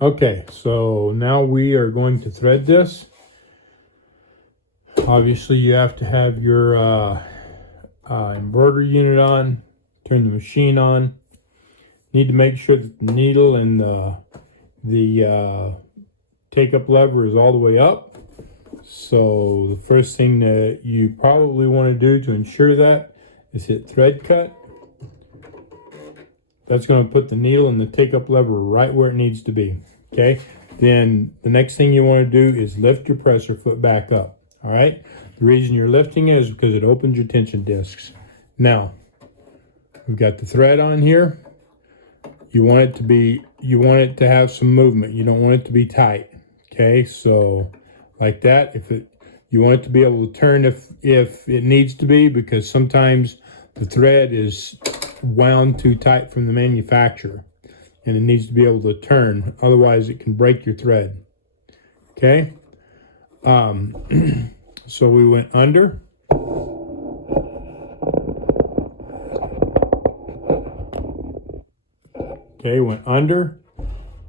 Okay, so now we are going to thread this. Obviously you have to have your embroidery unit on, turn the machine on. Need to make sure that the needle and the take-up lever is all the way up. So the first thing that you probably want to do to ensure that is hit thread cut. That's going to put the needle and the take-up lever right where it needs to be. Okay, then the next thing you want to do is lift your presser foot back up. All right, the reason you're lifting it is because it opens your tension discs. Now we've got the thread on here. You want it to have some movement. You don't want it to be tight. Okay, so like that. You want it to be able to turn if it needs to be, because sometimes the thread is wound too tight from the manufacturer and it needs to be able to turn, otherwise it can break your thread. Okay, so we went under. Okay, went under.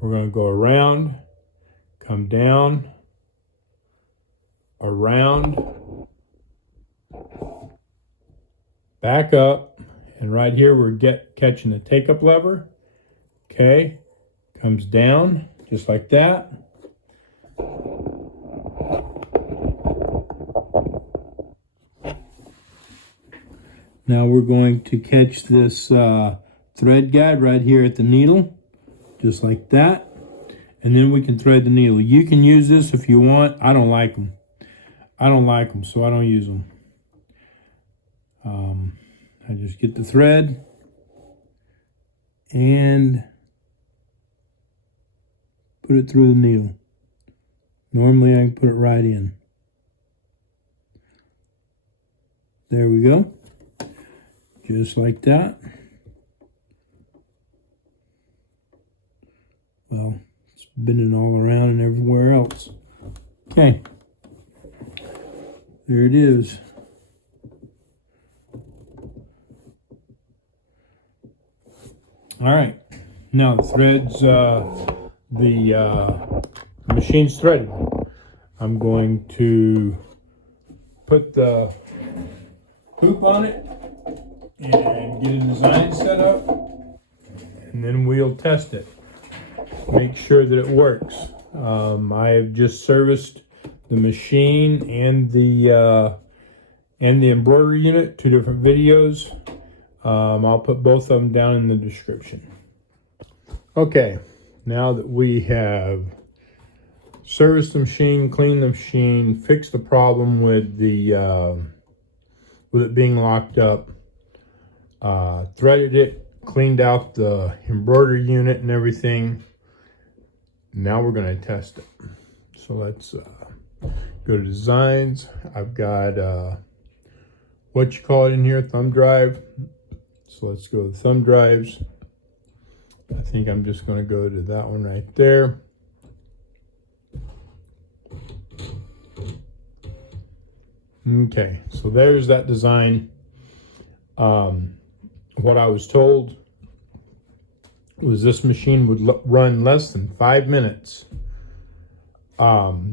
We're going to go around, come down, around, back up, and right here we're catching the take-up lever. Okay, comes down just like that. Now we're going to catch this thread guide right here at the needle, just like that. And then we can thread the needle. You can use this if you want. I don't like them. So I don't use them. I just get the thread and put it through the needle. Normally I can put it right in. There we go. Just like that. Well, it's bending all around and everywhere else. Okay. There it is. All right. Now the threads, the machine's threaded. I'm going to put the hoop on it and get a design set up, and then we'll test it. Make sure that it works. I have just serviced the machine and the embroidery unit, 2 different videos. I'll put both of them down in the description. Okay, now that we have serviced the machine, cleaned the machine, fixed the problem with the with it being locked up, threaded it, cleaned out the embroidery unit and everything. Now we're going to test it. So let's go to designs. I've got what you call it in here, thumb drive. So let's go to thumb drives. I think I'm just going to go to that one right there. Okay, so there's that design. What I was told was this machine would run less than 5 minutes,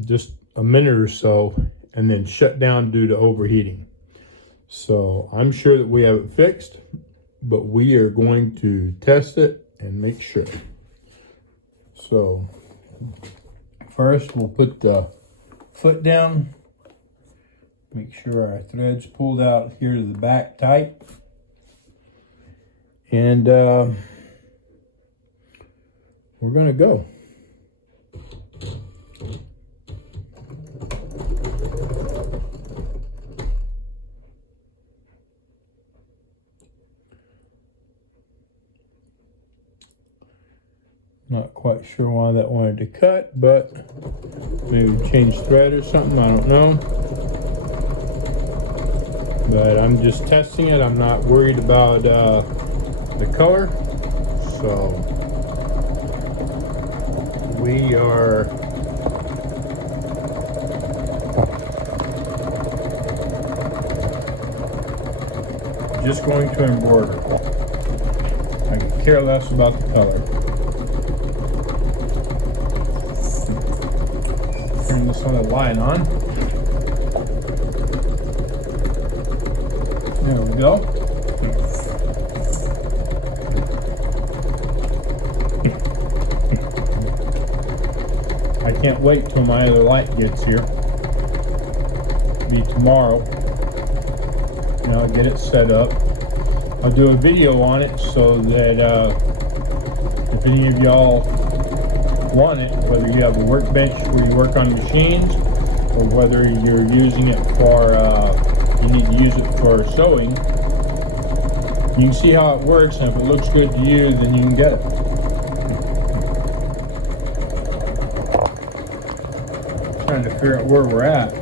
just a minute or so, and then shut down due to overheating. So I'm sure that we have it fixed, but we are going to test it and make sure. So first we'll put the foot down, make sure our thread's pulled out here to the back tight, and we're gonna go. Not quite sure why that wanted to cut, but maybe change thread or something, I don't know. But I'm just testing it. I'm not worried about the color. So we are just going to embroider. I could care less about the color. turn this other light on. There we go. I can't wait till my other light gets here. It'll be tomorrow. And I'll get it set up. I'll do a video on it so that if any of y'all want it, whether you have a workbench where you work on machines, or whether you're using it for, you need to use it for sewing, you can see how it works, and if it looks good to you, then you can get it. Trying to figure out where we're at.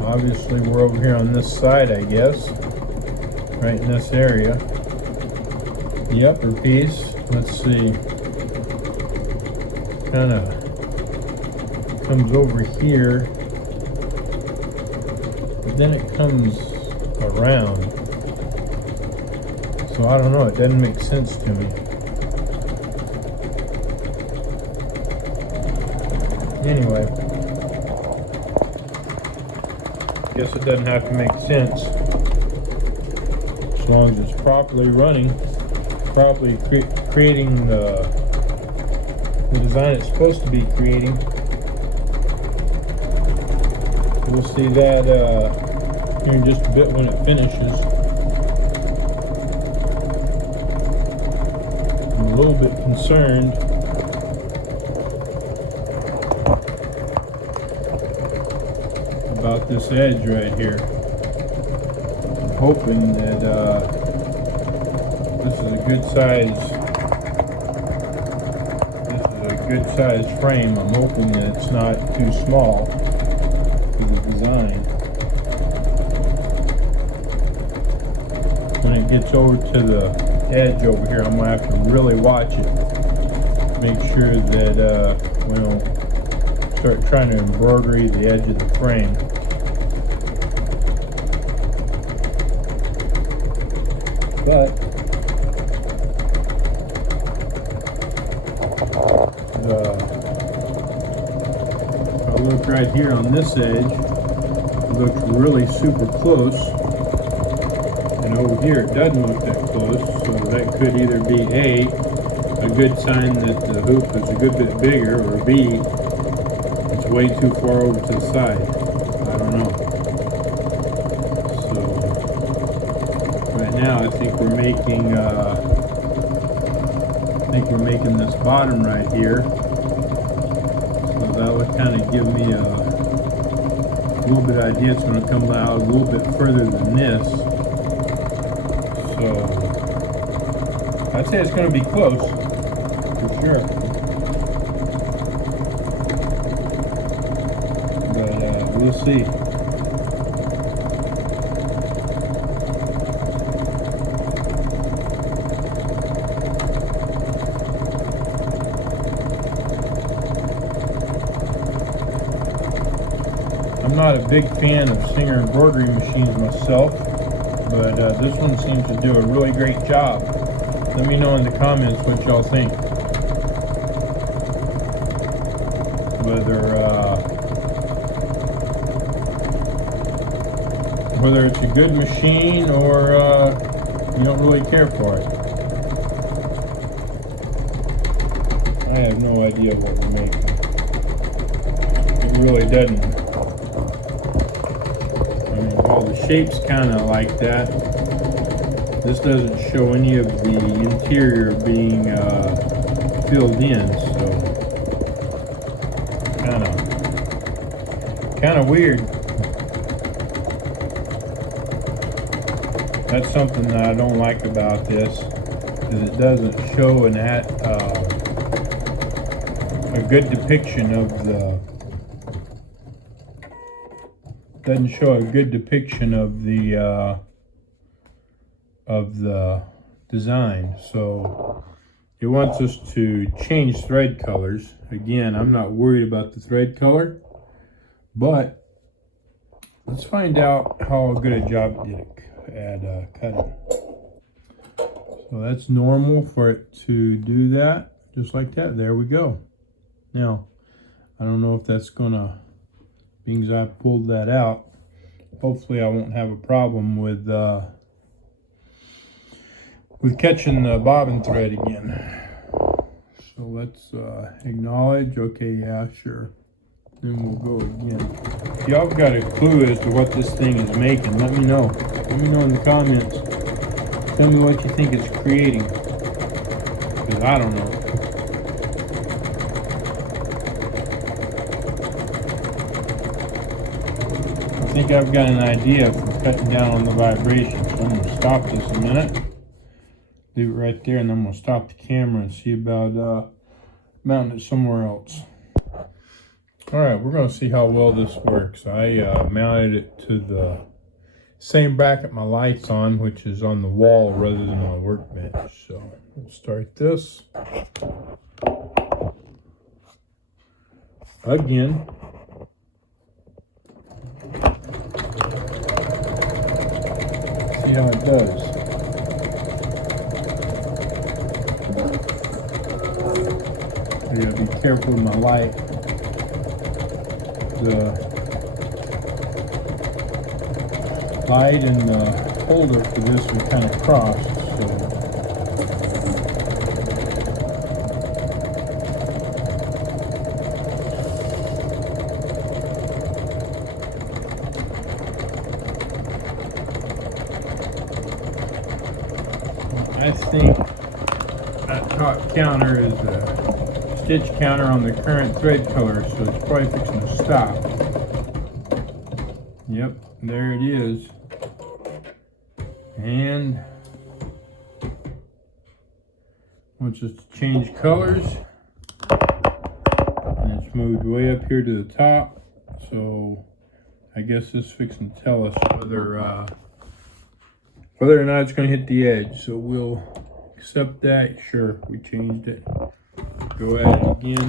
Obviously we're over here on this side, I guess. Right in this area. The upper piece, let's see, kind of comes over here, but then it comes around. So I don't know, it doesn't make sense to me. Anyway, guess it doesn't have to make sense as long as it's properly running, properly creating the design it's supposed to be creating. We'll see that here in just a bit when it finishes. I'm a little bit concerned about this edge right here. I'm hoping that this is a good size frame. I'm hoping that it's not too small for the design. When it gets over to the edge over here, I'm going to have to really watch it. Make sure that we don't start trying to embroidery the edge of the frame. But if I look right here on this edge, it looks really super close, and over here it doesn't look that close, so that could either be a good sign that the hoop is a good bit bigger, or B, it's way too far over to the side. I don't know. So right now I think we're making this bottom right here. So that would kind of give me a little bit of idea. It's going to come out a little bit further than this. So I'd say it's going to be close for sure. But we'll see. I'm not a big fan of Singer embroidery machines myself, but this one seems to do a really great job. Let me know in the comments what y'all think. Whether it's a good machine or you don't really care for it. I have no idea what we're making. It really doesn't. All the shapes kind of like that. This doesn't show any of the interior being filled in, so kind of weird. That's something that I don't like about this, is it doesn't show a good depiction of the. Doesn't show a good depiction of the design. So it wants us to change thread colors. Again, I'm not worried about the thread color, but let's find out how good a job at cutting. So that's normal for it to do that, just like that. There we go. Now, I don't know if that's gonna, being as I pulled that out, hopefully I won't have a problem with catching the bobbin thread again. So let's acknowledge. Okay, yeah, sure. Then we'll go again. If y'all got a clue as to what this thing is making, let me know. Let me know in the comments. Tell me what you think it's creating, because I don't know. I think I've got an idea for cutting down on the vibration. So I'm going to stop this a minute. Leave it right there, and I'm going to stop the camera and see about mounting it somewhere else. Alright, we're going to see how well this works. I mounted it to the same bracket my light's on, which is on the wall rather than on the workbench. So we'll start this. Again. See how it does. I gotta be careful with my light. The light and the holder for this are kind of crossed, so I think that top counter is a stitch counter on the current thread color, so it's probably fixing to stop. Yep, there it is. And wants us to change colors, and it's moved way up here to the top, so I guess this is fixing to tell us whether or not it's going to hit the edge. So we'll accept that. Sure, we changed it. Go at it again.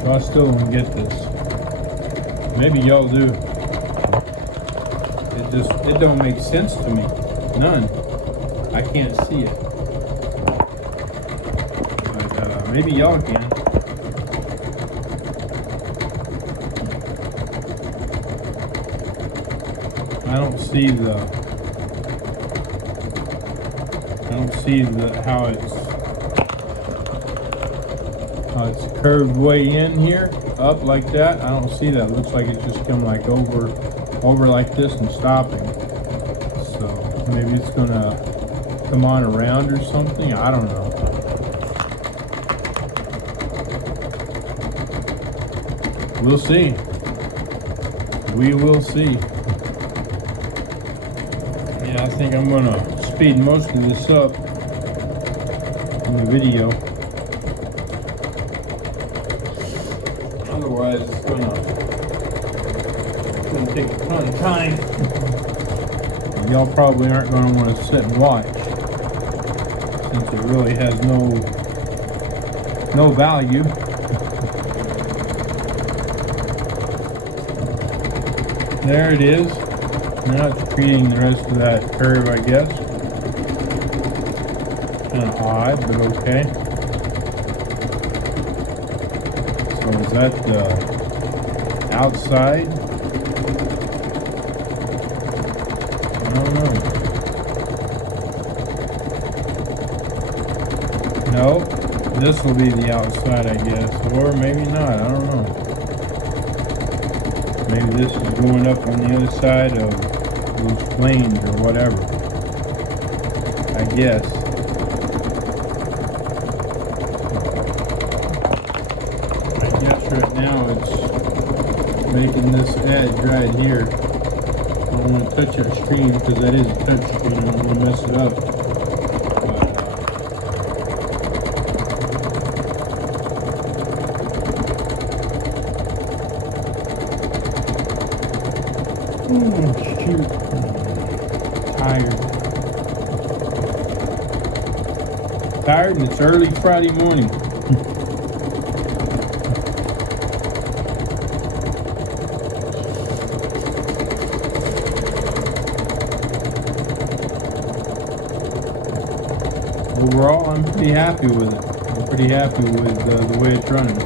So I still don't get this. Maybe y'all do. It don't make sense to me. None. I can't see it. But maybe y'all can. I don't see how it's curved way in here, up like that. I don't see that. It looks like it's just come like over like this and stopping. So maybe it's gonna come on around or something. I don't know. We'll see. We will see. Yeah, I think I'm gonna speed most of this up in the video. Otherwise, it's gonna take a ton of time. Y'all probably aren't gonna want to sit and watch, since it really has no value. There it is. Now it's creating the rest of that curve, I guess. Kind of odd, but okay. So is that the outside? I don't know. No, this will be the outside, I guess. Or maybe not, I don't know. Maybe this is going up on the other side of those flames or whatever. I guess. I guess right now it's making this edge right here. I don't want to touch that screen because that is a touch screen. I don't want to mess it up. Shoot. Tired and it's early Friday morning. overall, I'm pretty happy with it. I'm pretty happy with the way it's running.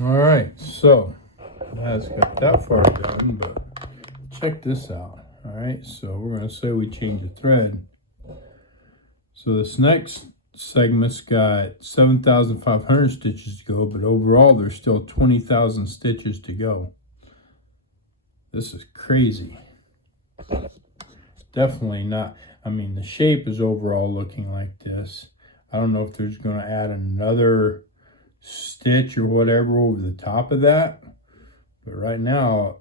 All right, so that's got that far done, but check this out. All right, so we're going to say we change the thread. So this next segment's got 7,500 stitches to go, but overall there's still 20,000 stitches to go. This is crazy. Definitely not. I mean, the shape is overall looking like this. I don't know if there's going to add another stitch or whatever over the top of that, but right now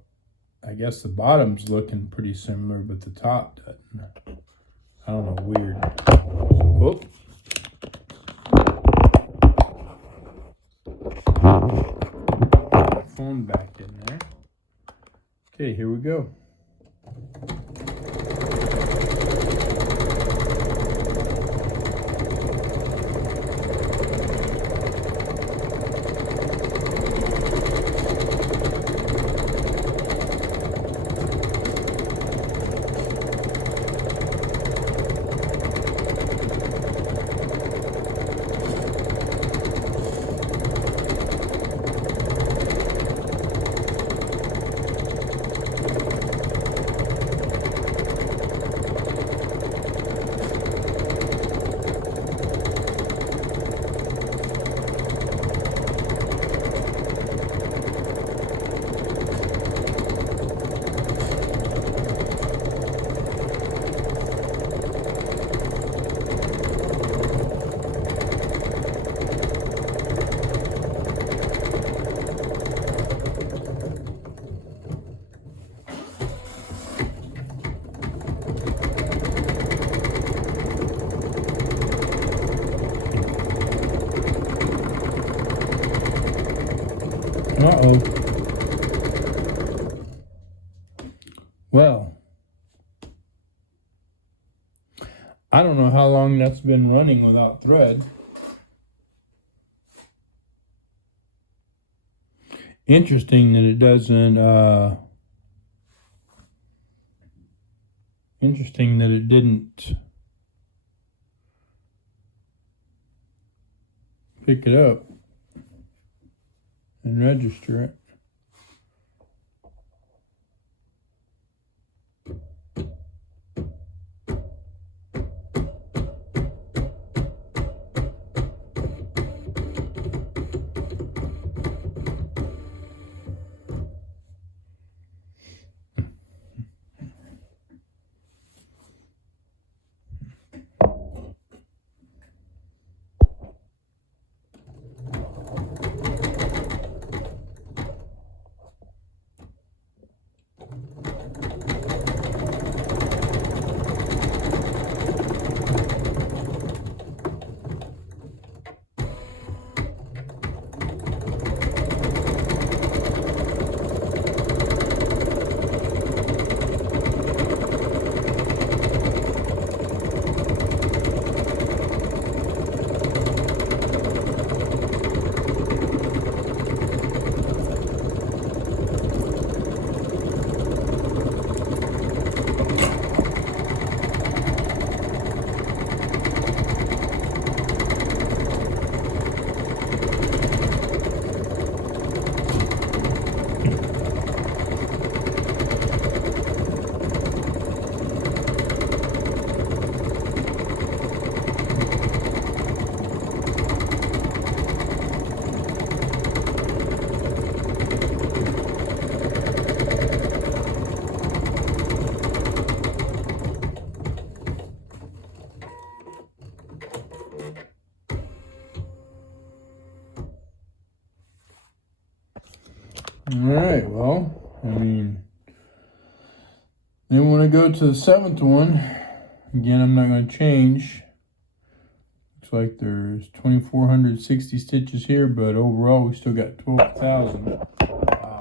I guess the bottom's looking pretty similar, but the top doesn't. I don't know, weird. Whoop. Phone back in there. Okay, here we go. Uh-oh. Well, I don't know how long that's been running without thread. Interesting that it doesn't, interesting that it didn't pick it up and register it. Alright, well, I mean, then when I go to the 7th one, again, I'm not going to change. Looks like there's 2,460 stitches here, but overall we still got 12,000. Wow.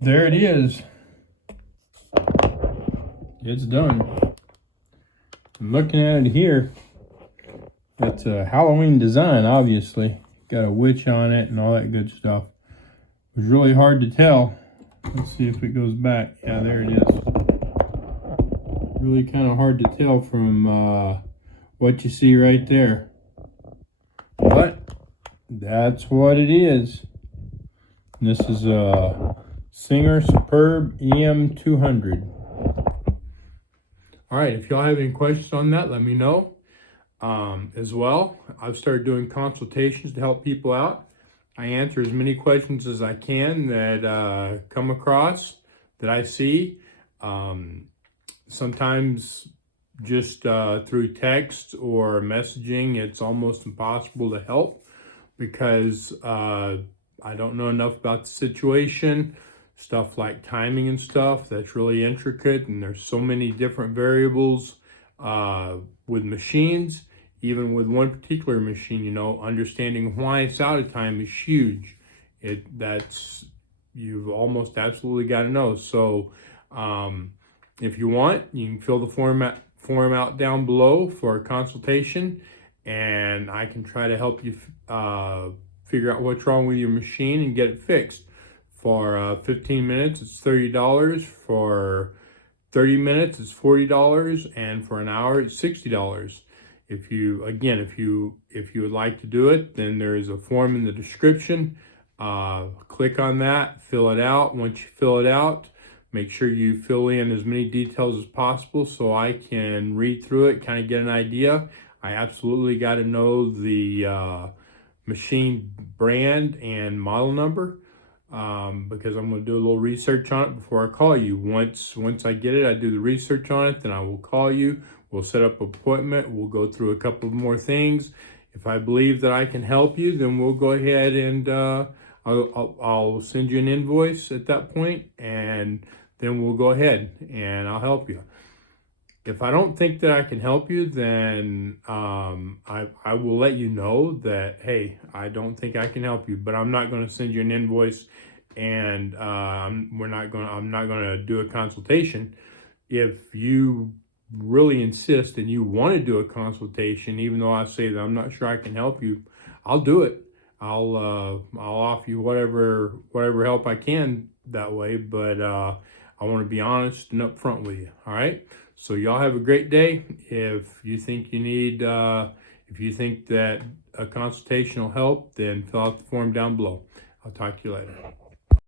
there it is. It's done. I'm looking at it here. It's a Halloween design, obviously. Got a witch on it and all that good stuff. It was really hard to tell. Let's see if it goes back. Yeah, there it is. Really kind of hard to tell from what you see right there. But that's what it is. And this is a Singer Superb EM200. All right, if y'all have any questions on that, let me know. As well, I've started doing consultations to help people out. I answer as many questions as I can that come across, that I see. Sometimes just through text or messaging, it's almost impossible to help because I don't know enough about the situation. Stuff like timing and stuff, that's really intricate, and there's so many different variables with machines. Even with one particular machine, you know, understanding why it's out of time is huge. You've almost absolutely got to know. So if you want, you can fill the form out down below for a consultation, and I can try to help you figure out what's wrong with your machine and get it fixed. For 15 minutes, it's $30. For 30 minutes, it's $40, and for an hour, it's $60. If you would like to do it, then there is a form in the description. Click on that, fill it out. Once you fill it out, make sure you fill in as many details as possible so I can read through it, kind of get an idea. I absolutely got to know the machine brand and model number because I'm going to do a little research on it before I call you. Once I get it, I do the research on it, then I will call you. We'll set up an appointment. We'll go through a couple of more things. If I believe that I can help you, then we'll go ahead and I'll send you an invoice at that point, and then we'll go ahead and I'll help you. If I don't think that I can help you, then I will let you know that, hey, I don't think I can help you, but I'm not going to send you an invoice, and I'm not going to do a consultation. If you really insist and you want to do a consultation, even though I say that I'm not sure I can help you, I'll do it. I'll offer you whatever help I can that way, but I want to be honest and upfront with you. All right, so y'all have a great day. If you think that a consultation will help, then fill out the form down below. I'll talk to you later.